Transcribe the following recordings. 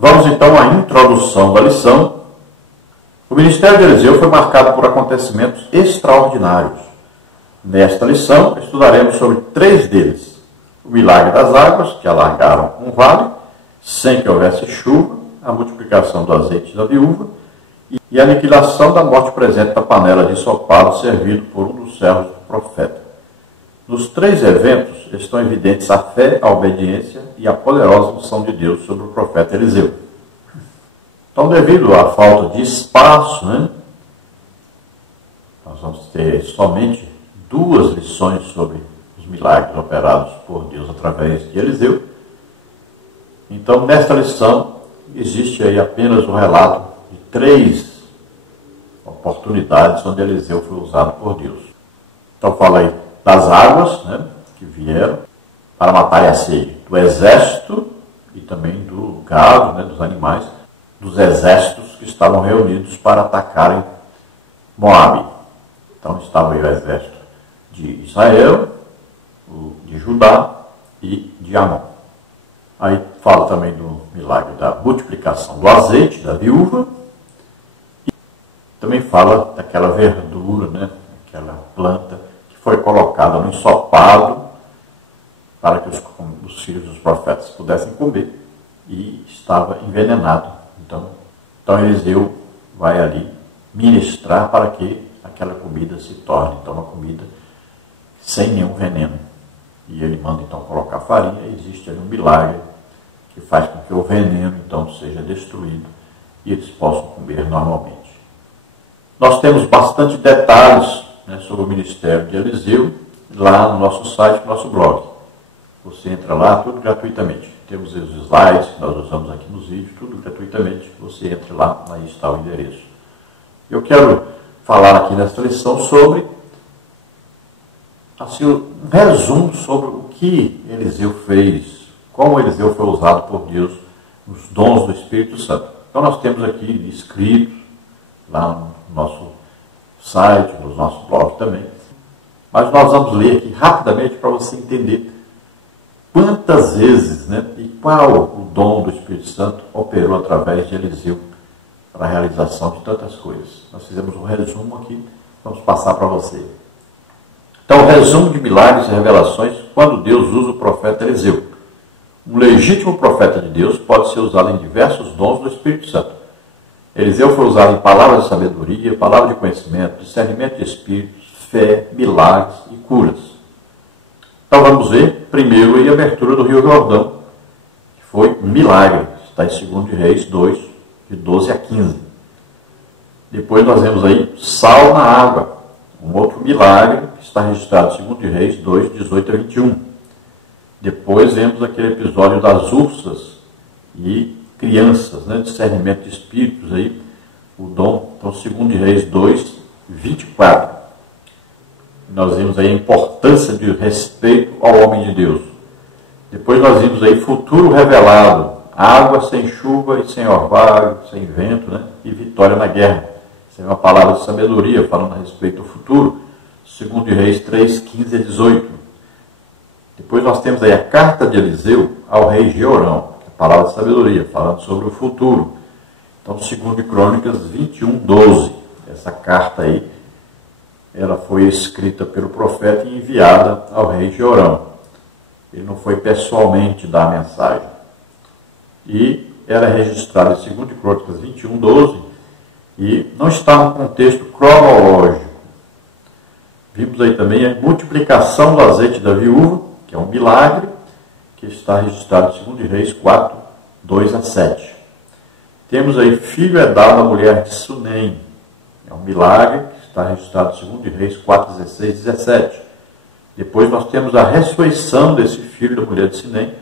Vamos então à introdução da lição. O ministério de Eliseu foi marcado por acontecimentos extraordinários. Nesta lição, estudaremos sobre 3 deles. O milagre das águas, que alargaram um vale, sem que houvesse chuva, a multiplicação do azeite da viúva e a aniquilação da morte presente da panela de ensopado servido por um dos servos do profeta. Nos 3 eventos estão evidentes a fé, a obediência e a poderosa unção de Deus sobre o profeta Eliseu. Então, devido à falta de espaço, nós vamos ter somente 2 lições sobre os milagres operados por Deus através de Eliseu. Então, nesta lição, existe aí apenas o relato de 3 oportunidades onde Eliseu foi usado por Deus. Então, fala aí das águas, que vieram para matar a sede do exército e também do gado, dos animais, dos exércitos que estavam reunidos para atacarem Moabe. Então, estava aí o exército de Israel, o de Judá e de Amon. Aí fala também do milagre da multiplicação do azeite da viúva e também fala daquela verdura, aquela planta que foi colocada no ensopado para que os filhos dos profetas pudessem comer e estava envenenado. Então Eliseu vai ali ministrar para que aquela comida se torne uma comida sem nenhum veneno. E ele manda então colocar farinha e existe ali um milagre que faz com que o veneno então seja destruído e eles possam comer normalmente. Nós temos bastante detalhes sobre o ministério de Eliseu lá no nosso site, no nosso blog. Você entra lá, tudo gratuitamente. Temos os slides que nós usamos aqui nos vídeos, tudo gratuitamente. Você entra lá, aí está o endereço. Eu quero falar aqui nesta lição sobre um resumo sobre o que Eliseu fez, como Eliseu foi usado por Deus nos dons do Espírito Santo. Então nós temos aqui escrito lá no nosso site, no nosso blog também. Mas nós vamos ler aqui rapidamente para você entender quantas vezes e qual o dom do Espírito Santo operou através de Eliseu para a realização de tantas coisas. Nós fizemos um resumo aqui, vamos passar para você. Então, resumo de milagres e revelações quando Deus usa o profeta Eliseu. Um legítimo profeta de Deus pode ser usado em diversos dons do Espírito Santo. Eliseu foi usado em palavras de sabedoria, palavra de conhecimento, discernimento de espíritos, fé, milagres e curas. Então vamos ver primeiro a abertura do Rio Jordão, que foi um milagre, está em 2 Reis 2, de 12 a 15. Depois nós vemos aí sal na água, um outro milagre que está registrado em 2 Reis 2, 18 a 21. Depois vemos aquele episódio das ursas e crianças, discernimento de espíritos, aí, o dom, então 2 Reis 2, 24. Nós vimos aí a importância de respeito ao homem de Deus. Depois nós vimos aí futuro revelado, água sem chuva e sem orvalho, sem vento, e vitória na guerra. Essa é uma palavra de sabedoria, falando a respeito do futuro. 2 Reis 3, 15 a 18. Depois nós temos aí a carta de Eliseu ao rei Jeorão, que é a palavra de sabedoria, falando sobre o futuro. Então, 2 Crônicas 21, 12. Essa carta aí, ela foi escrita pelo profeta e enviada ao rei Jeorão. Ele não foi pessoalmente dar a mensagem. E ela é registrada em 2 Crônicas 21, 12 e não está no contexto cronológico. Vimos aí também a multiplicação do azeite da viúva, que é um milagre, que está registrado em 2 Reis 4, 2 a 7. Temos aí filho é dado à mulher de Sunem, é um milagre, está registrado em 2 Reis 4, 16 e 17. Depois nós temos a ressurreição desse filho da mulher de Sunem,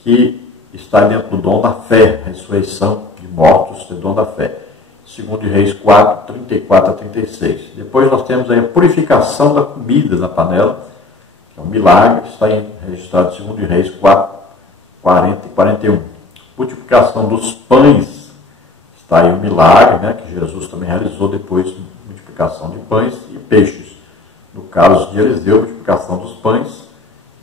que está dentro do dom da fé, ressurreição de mortos, do dom da fé. 2 Reis 4, 34 a 36. Depois nós temos aí a purificação da comida na panela, que é um milagre, está registrado em 2 Reis 4, 40 e 41. Multiplicação dos pães, está aí um milagre, que Jesus também realizou depois, multiplicação de pães e peixes. No caso de Eliseu, multiplicação dos pães,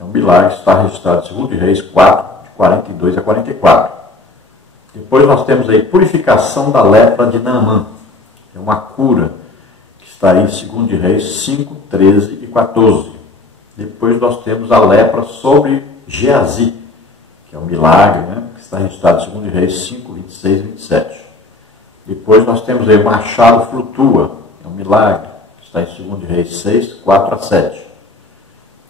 é um milagre, está registrado em 2 Reis 4, de 42 a 44. Depois nós temos aí purificação da lepra de Naamã. É uma cura que está aí em 2 Reis 5, 13 e 14. Depois nós temos a lepra sobre Geazi, que é um milagre, né? Que está registrado em 2 Reis 5, 26 e 27. Depois nós temos aí o machado flutua, é um milagre, que está em 2 Reis 6, 4 a 7.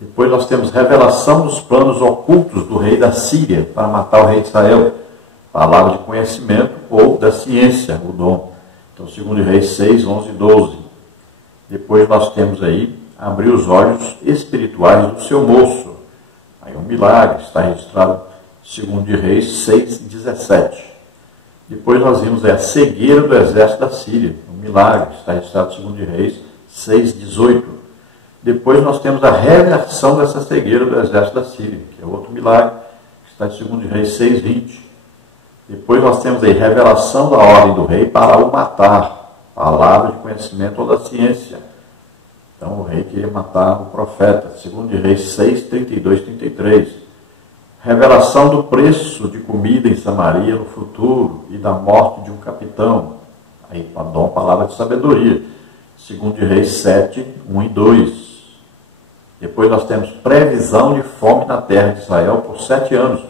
Depois nós temos revelação dos planos ocultos do rei da Síria para matar o rei de Israel. Palavra de conhecimento ou da ciência, o dom. Então, 2 Reis 6, 11 e 12. Depois nós temos aí, abrir os olhos espirituais do seu moço. Aí um milagre, está registrado em 2 Reis 6, 17. Depois nós vimos a cegueira do exército da Síria. Um milagre, está registrado em 2 Reis 6, 18. Depois nós temos a reversão dessa cegueira do exército da Síria, que é outro milagre, que está em 2 Reis 6, 20. Depois nós temos aí revelação da ordem do rei para o matar, palavra de conhecimento ou da ciência. Então o rei queria matar o profeta, 2 Reis 6, 32 e 33. Revelação do preço de comida em Samaria no futuro e da morte de um capitão. Aí dá palavra de sabedoria, 2 Reis 7, 1 e 2. Depois nós temos previsão de fome na terra de Israel por 7 anos.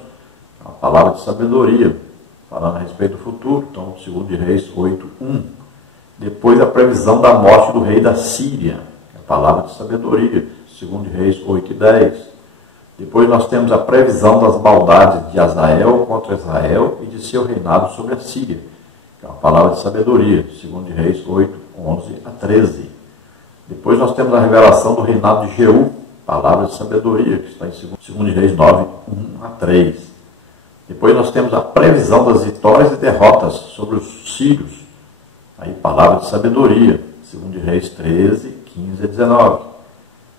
Uma palavra de sabedoria, falando a respeito do futuro. Então, 2 Reis 8, 1. Depois a previsão da morte do rei da Síria. A palavra de sabedoria, 2 Reis 8 e 10. Depois nós temos a previsão das maldades de Azael contra Israel e de seu reinado sobre a Síria. Que é uma palavra de sabedoria, 2 Reis 8, 11 a 13. Depois nós temos a revelação do reinado de Jeú, palavra de sabedoria, que está em 2 Reis 9, 1 a 3. Depois nós temos a previsão das vitórias e derrotas sobre os sírios, aí palavra de sabedoria, 2 Reis 13, 15 a 19.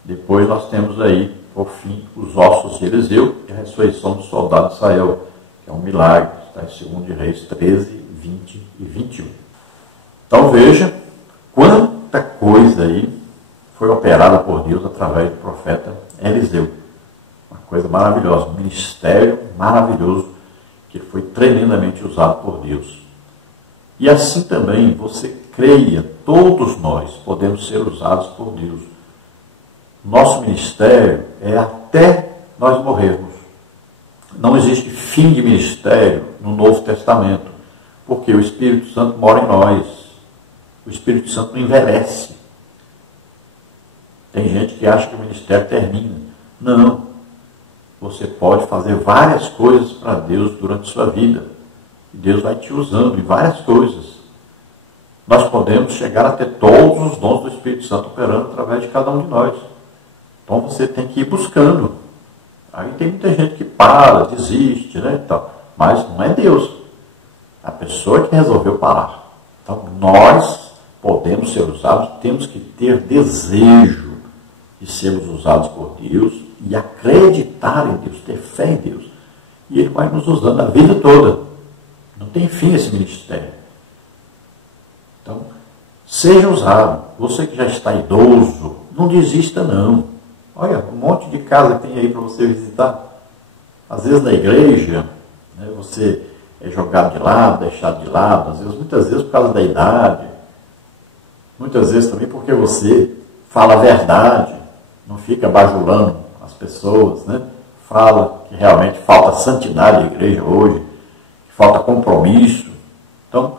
Depois nós temos aí, por fim, os ossos de Eliseu e a ressurreição do soldado de Israel, que é um milagre, está em 2 Reis 13, 20 e 21. Então veja quanta coisa aí foi operada por Deus através do profeta Eliseu. Uma coisa maravilhosa, um ministério maravilhoso que foi tremendamente usado por Deus. E assim também você creia, todos nós podemos ser usados por Deus. Nosso ministério é até nós morrermos. Não existe fim de ministério no Novo Testamento, porque o Espírito Santo mora em nós. O Espírito Santo não envelhece. Tem gente que acha que o ministério termina. Não. Você pode fazer várias coisas para Deus durante a sua vida. E Deus vai te usando em várias coisas. Nós podemos chegar a ter todos os dons do Espírito Santo operando através de cada um de nós. Então você tem que ir buscando. Aí tem muita gente que para, desiste, né? Então, mas não é Deus. A pessoa que resolveu parar. Então nós podemos ser usados, temos que ter desejo de sermos usados por Deus e acreditar em Deus, ter fé em Deus. E Ele vai nos usando a vida toda. Não tem fim esse ministério. Então, seja usado. Você que já está idoso, não desista não. Olha, um monte de casa tem aí para você visitar. Às vezes na igreja, né, você é jogado de lado, deixado de lado, muitas vezes por causa da idade, muitas vezes também porque você fala a verdade, não fica bajulando as pessoas, né? Fala que realmente falta santidade à igreja hoje, que falta compromisso. Então,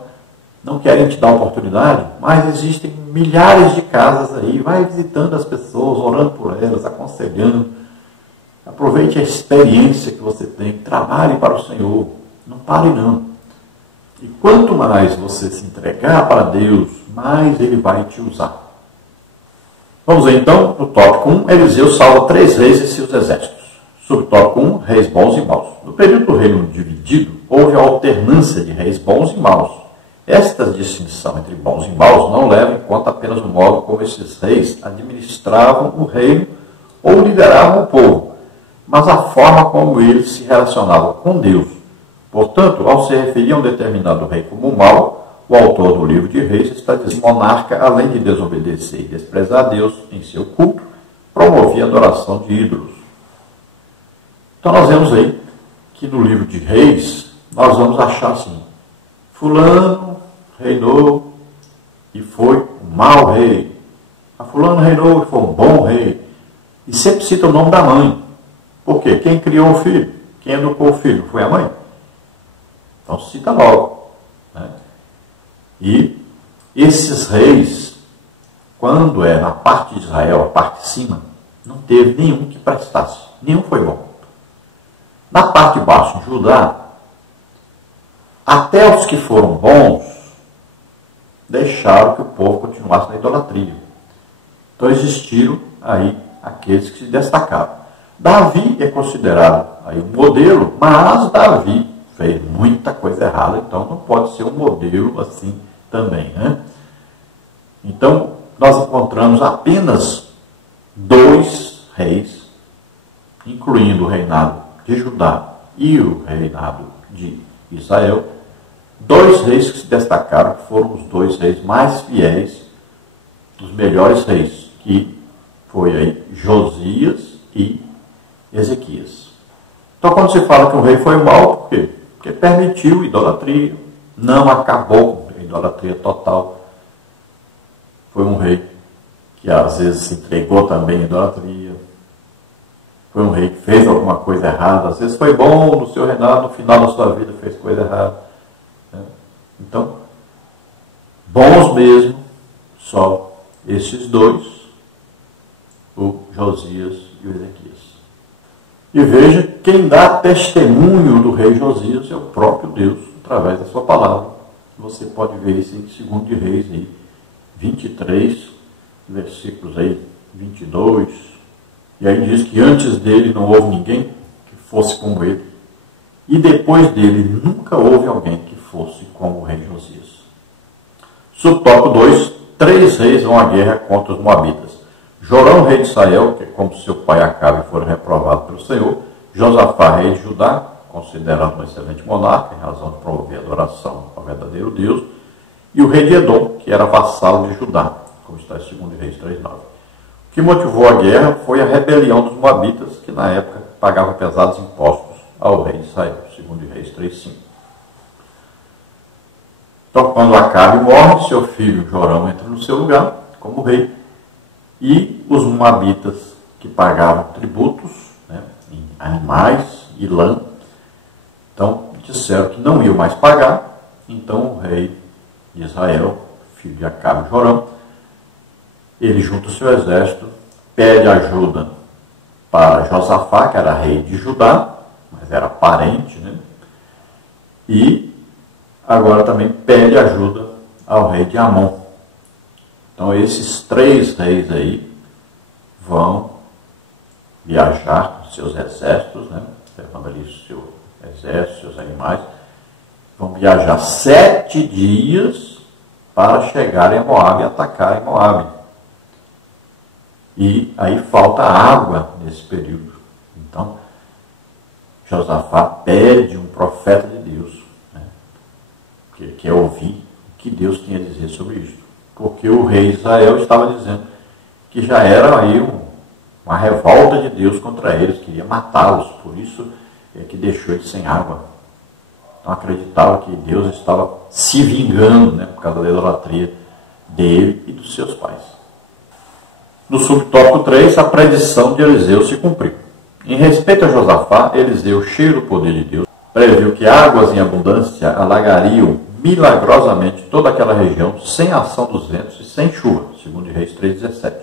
não querem te dar oportunidade, mas existem milhares de casas aí, vai visitando as pessoas, orando por elas, aconselhando. Aproveite a experiência que você tem, trabalhe para o Senhor, não pare não. E quanto mais você se entregar para Deus, mais Ele vai te usar. Vamos ver então no tópico 1, Eliseu salva 3 reis e seus exércitos. Subtópico 1, reis bons e maus. No período do reino dividido, houve a alternância de reis bons e maus. Esta distinção entre bons e maus não leva em conta apenas o modo como esses reis administravam o reino ou lideravam o povo, mas a forma como eles se relacionavam com Deus. Portanto, ao se referir a um determinado rei como mau, o autor do livro de Reis está dizendo que o monarca, além de desobedecer e desprezar Deus em seu culto, promovia a adoração de ídolos. Então nós vemos aí que no livro de Reis, nós vamos achar assim, fulano reinou e foi um mau rei. A fulano reinou e foi um bom rei. E sempre cita o nome da mãe. Por quê? Quem criou o filho? Quem educou o filho? Foi a mãe? Então cita logo. Né? E esses reis, quando é na parte de Israel, a parte de cima, não teve nenhum que prestasse. Nenhum foi bom. Na parte de baixo, em Judá, até os que foram bons deixaram que o povo continuasse na idolatria. Então existiram aí aqueles que se destacaram. Davi é considerado aí um modelo, mas Davi fez muita coisa errada, então não pode ser um modelo assim também, né? Então nós encontramos apenas 2 reis, incluindo o reinado de Judá e o reinado de Israel, 2 reis que se destacaram, que foram os 2 reis mais fiéis, os melhores reis, que foi aí Josias e Ezequias. Então quando se fala que um rei foi mau, por quê? Porque permitiu idolatria, não acabou com a idolatria total. Foi um rei que às vezes se entregou também à idolatria. Foi um rei que fez alguma coisa errada, às vezes foi bom no seu reinado, no final da sua vida fez coisa errada. Então, bons mesmo, só esses 2, o Josias e o Ezequias. E veja, quem dá testemunho do rei Josias é o próprio Deus, através da sua palavra. Você pode ver isso em 2 de Reis, aí, 23, versículos aí, 22. E aí diz que antes dele não houve ninguém que fosse como ele. E depois dele nunca houve alguém que fosse como o rei Josias. Subtópico 2, 3 reis vão à guerra contra os moabitas. Jorão, rei de Israel, que como seu pai Acabe foram reprovados pelo Senhor. Josafá, rei de Judá, considerado um excelente monarca, em razão de promover a adoração ao verdadeiro Deus. E o rei de Edom, que era vassalo de Judá, como está em 2 Reis 3:9. O que motivou a guerra foi a rebelião dos moabitas, que na época pagavam pesados impostos ao rei de Israel, 2 Reis 3:5. Então, quando Acabe morre, seu filho Jorão entra no seu lugar como rei, e os moabitas que pagavam tributos, né, em animais e lã, então disseram que não iam mais pagar. Então o rei de Israel, filho de Acabe, Jorão, ele junta o seu exército, pede ajuda para Josafá, que era rei de Judá, mas era parente, né? E agora também pede ajuda ao rei de Amon. Então esses 3 reis aí vão viajar com seus exércitos, né? Levando ali o seu exército, seus animais, vão viajar 7 dias para chegarem a Moabe e atacarem Moabe. E aí falta água nesse período. Então, Josafá pede um profeta de Deus, né, que ele quer ouvir o que Deus tinha a dizer sobre isso. Porque o rei Israel estava dizendo que já era aí uma revolta de Deus contra eles, queria matá-los, por isso é que deixou eles sem água. Então acreditava que Deus estava se vingando, né, por causa da idolatria dele e dos seus pais. No subtópico 3, a predição de Eliseu se cumpriu. Em respeito a Josafá, Eliseu, cheio do poder de Deus, previu que águas em abundância alagariam milagrosamente toda aquela região, sem ação dos ventos e sem chuva, 2 Reis 3:17.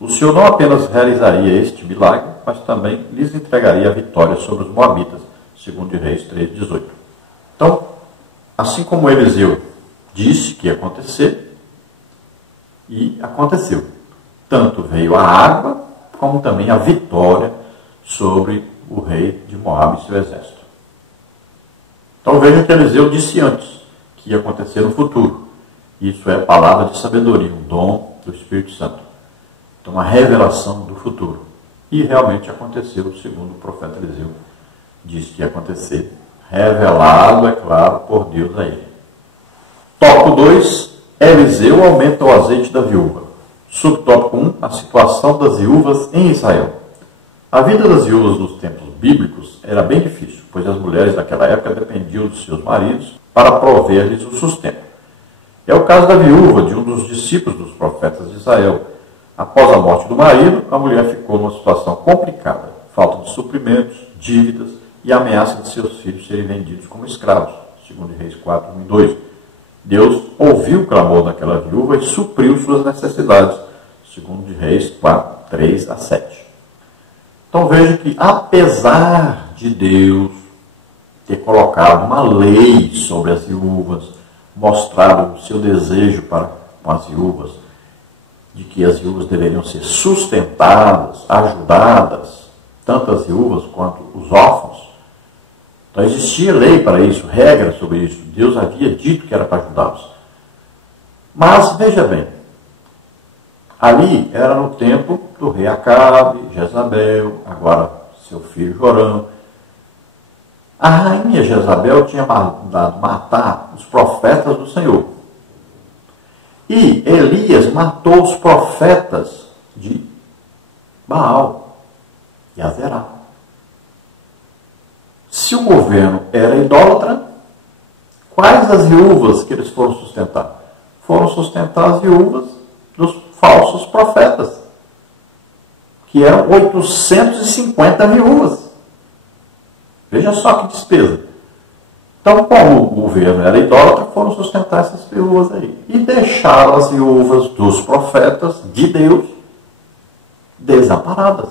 O Senhor não apenas realizaria este milagre, mas também lhes entregaria a vitória sobre os moabitas, 2 Reis 3:18. Então, assim como Eliseu disse que ia acontecer, e aconteceu. Tanto veio a água, como também a vitória sobre o rei de Moabe e seu exército. Então veja que Eliseu disse antes que ia acontecer no futuro. Isso é palavra de sabedoria, um dom do Espírito Santo. Então uma revelação do futuro. E realmente aconteceu, segundo o profeta Eliseu disse que ia acontecer. Revelado, é claro, por Deus a ele. Tópico 2, Eliseu aumenta o azeite da viúva. Subtópico 1, a situação das viúvas em Israel. A vida das viúvas nos tempos bíblicos era bem difícil, pois as mulheres daquela época dependiam dos seus maridos para prover-lhes o sustento. É o caso da viúva de um dos discípulos dos profetas de Israel. Após a morte do marido, a mulher ficou numa situação complicada, falta de suprimentos, dívidas e ameaça de seus filhos serem vendidos como escravos, segundo Reis 4, 1 e 2. Deus ouviu o clamor daquela viúva e supriu suas necessidades, segundo Reis 4, 3 a 7. Então veja que, apesar de Deus ter colocado uma lei sobre as viúvas, mostrado o seu desejo para com as viúvas, de que as viúvas deveriam ser sustentadas, ajudadas, tanto as viúvas quanto os órfãos. Então existia lei para isso, regra sobre isso. Deus havia dito que era para ajudá-los. Mas, veja bem, ali era no tempo do rei Acabe, Jezabel, agora seu filho Jorão. A rainha Jezabel tinha mandado matar os profetas do Senhor. E Elias matou os profetas de Baal e Azerá. Se o governo era idólatra, quais as viúvas que eles foram sustentar? Foram sustentar as viúvas dos falsos profetas, que eram 850 viúvas. Veja só que despesa. Então, como o governo era idólatra, foram sustentar essas viúvas aí. E deixaram as viúvas dos profetas de Deus desamparadas.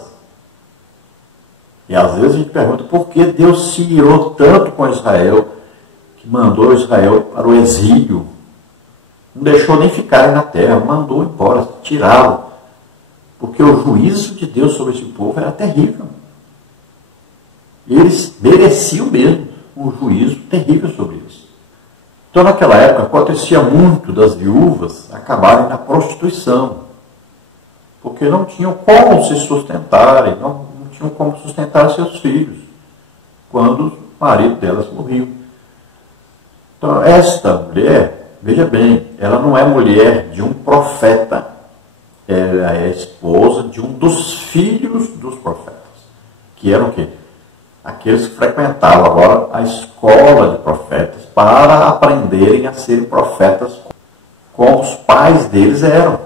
E às vezes a gente pergunta por que Deus se irou tanto com Israel, que mandou Israel para o exílio. Não deixou nem ficarem na terra, mandou embora, tirá-lo. Porque o juízo de Deus sobre esse povo era terrível. Eles mereciam mesmo um juízo terrível sobre eles. Então, naquela época, acontecia muito das viúvas acabarem na prostituição, porque não tinham como se sustentarem, não tinham como sustentar seus filhos, quando o marido delas morriam. Então, esta mulher, veja bem, ela não é mulher de um profeta, ela é esposa de um dos filhos dos profetas, que eram o quê? Aqueles que frequentavam agora a escola de profetas para aprenderem a serem profetas como os pais deles eram.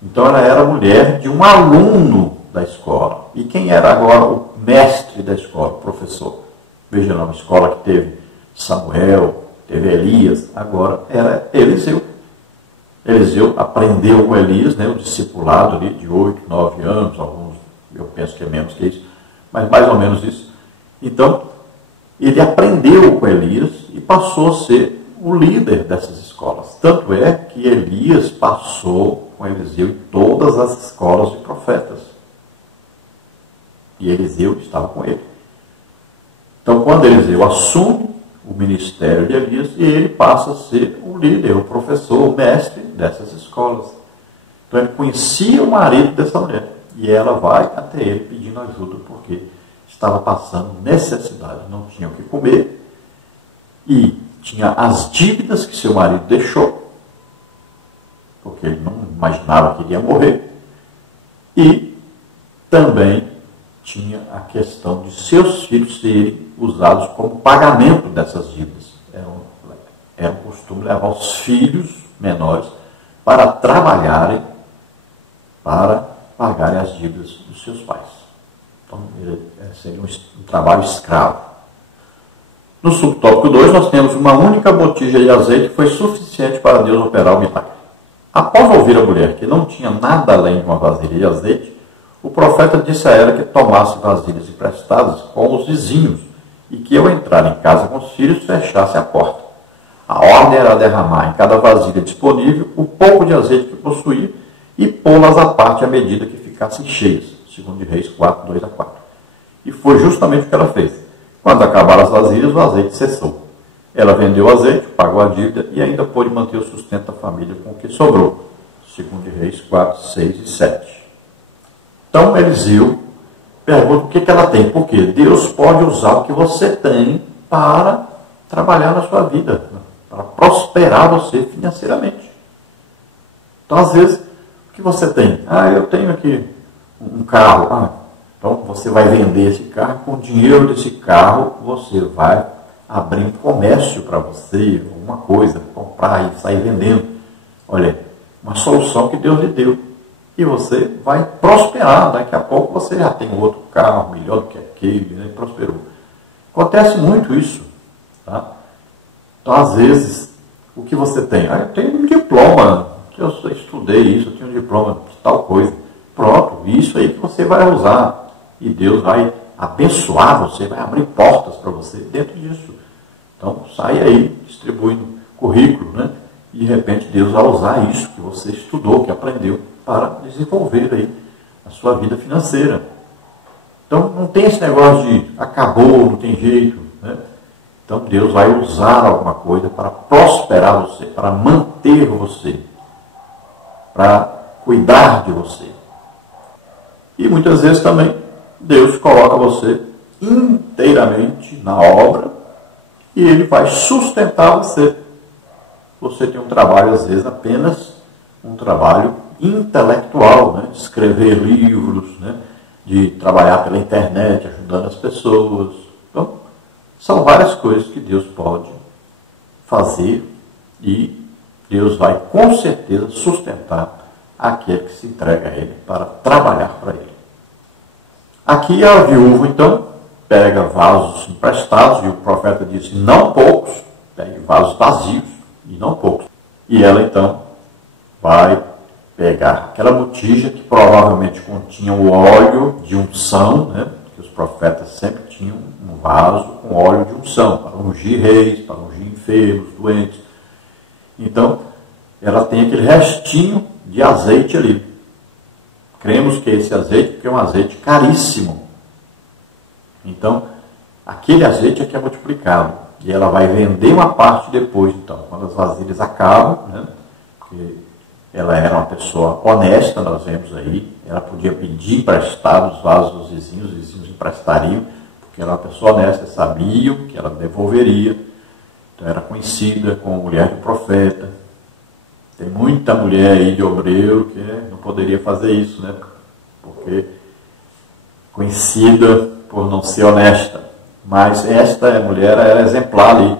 Então ela era mulher de um aluno da escola. E quem era agora o mestre da escola, o professor? Veja lá, uma escola que teve Samuel, teve Elias, agora era Eliseu. Eliseu aprendeu com Elias, né, o discipulado ali de 8, 9 anos, alguns, eu penso que é menos que isso, mas mais ou menos isso. Então, ele aprendeu com Elias e passou a ser o líder dessas escolas. Tanto é que Elias passou com Eliseu em todas as escolas de profetas. E Eliseu estava com ele. Então, quando Eliseu assume o ministério de Elias, ele passa a ser o líder, o professor, o mestre dessas escolas. Então, ele conhecia o marido dessa mulher. E ela vai até ele pedindo ajuda, porque estava passando necessidade, não tinha o que comer, e tinha as dívidas que seu marido deixou, porque ele não imaginava que iria morrer, e também tinha a questão de seus filhos serem usados como pagamento dessas dívidas. Era um costume levar os filhos menores para trabalharem, para pagarem as dívidas dos seus pais. Então, seria um trabalho escravo. No subtópico 2, nós temos uma única botija de azeite que foi suficiente para Deus operar o milagre. Após ouvir a mulher que não tinha nada além de uma vasilha de azeite, o profeta disse a ela que tomasse vasilhas emprestadas com os vizinhos e que, ao entrar em casa com os filhos, fechasse a porta. A ordem era derramar em cada vasilha disponível o pouco de azeite que possuía e pô-las à parte à medida que ficassem cheias, segundo Reis 4, 2 a 4. E foi justamente o que ela fez. Quando acabaram as vasilhas, o azeite cessou. Ela vendeu o azeite, pagou a dívida e ainda pôde manter o sustento da família com o que sobrou, segundo Reis 4, 6 e 7. Então, Eliseu pergunta o que ela tem. Porque Deus pode usar o que você tem para trabalhar na sua vida, para prosperar você financeiramente. Então, às vezes, o que você tem? Eu tenho aqui um carro. Então, você vai vender esse carro. Com o dinheiro desse carro, você vai abrir um comércio para você, alguma coisa, comprar e sair vendendo. Olha, uma solução que Deus lhe deu. E você vai prosperar. Daqui a pouco você já tem outro carro melhor do que aquele, né? Prosperou. Acontece muito isso. Tá? Então, às vezes, o que você tem? Eu tenho um diploma, que eu estudei isso, eu tenho um diploma de tal coisa. Pronto, isso aí que você vai usar. E Deus vai abençoar você, vai abrir portas para você dentro disso. Então, sai aí distribuindo currículo, né? E de repente Deus vai usar isso que você estudou, que aprendeu, para desenvolver aí a sua vida financeira. Então, não tem esse negócio de acabou, não tem jeito, né? Então, Deus vai usar alguma coisa para prosperar você, para manter você, para cuidar de você. E muitas vezes também Deus coloca você inteiramente na obra e Ele vai sustentar você. Você tem um trabalho, às vezes, apenas um trabalho intelectual, né? De escrever livros, né? De trabalhar pela internet, ajudando as pessoas. Então, são várias coisas que Deus pode fazer e Deus vai, com certeza, sustentar aquele que se entrega a Ele para trabalhar para Ele. Aqui a viúva, então, pega vasos emprestados, e o profeta disse, não poucos, pegue vasos vazios, e não poucos. E ela, então, vai pegar aquela botija que provavelmente continha o óleo de unção, né? Que os profetas sempre tinham um vaso com óleo de unção, para ungir reis, para ungir enfermos, doentes. Então, ela tem aquele restinho de azeite ali. Cremos que esse azeite é um azeite caríssimo. Então, aquele azeite é que é multiplicado. E ela vai vender uma parte depois, então, quando as vasilhas acabam, né? Porque ela era uma pessoa honesta, nós vemos aí. Ela podia pedir emprestado os vasos dos vizinhos, os vizinhos emprestariam, porque ela era uma pessoa honesta, sabiam que ela devolveria. Então, era conhecida como mulher do profeta. Tem muita mulher aí de obreiro que não poderia fazer isso, né? Porque conhecida por não ser honesta. Mas esta mulher era exemplar ali.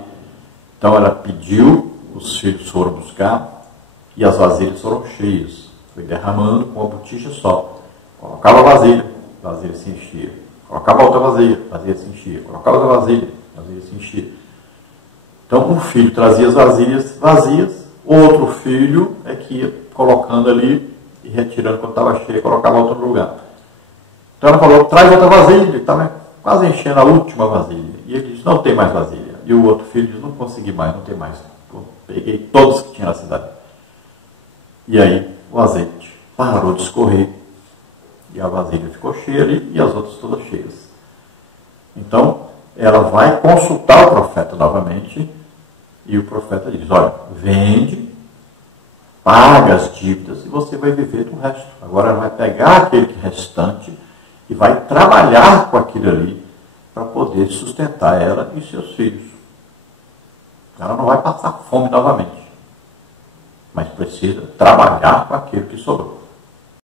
Então ela pediu, os filhos foram buscar e as vasilhas foram cheias. Foi derramando com uma botija só. Colocava a vasilha se enchia. Colocava outra vasilha se enchia. Colocava outra vasilha se enchia. Então um filho trazia as vasilhas vazias, outro filho é que ia colocando ali e retirando quando estava cheio, colocava outro no lugar. Então ela falou, traz outra vasilha, estava quase enchendo a última vasilha. E ele disse, não tem mais vasilha. E o outro filho disse, não consegui mais, não tem mais. Pô, peguei todos que tinha na cidade. E aí o azeite parou de escorrer. E a vasilha ficou cheia ali e as outras todas cheias. Então, ela vai consultar o profeta novamente. E o profeta diz, olha, vende, paga as dívidas e você vai viver do resto. Agora ela vai pegar aquele restante e vai trabalhar com aquilo ali para poder sustentar ela e seus filhos. Ela não vai passar fome novamente, mas precisa trabalhar com aquilo que sobrou.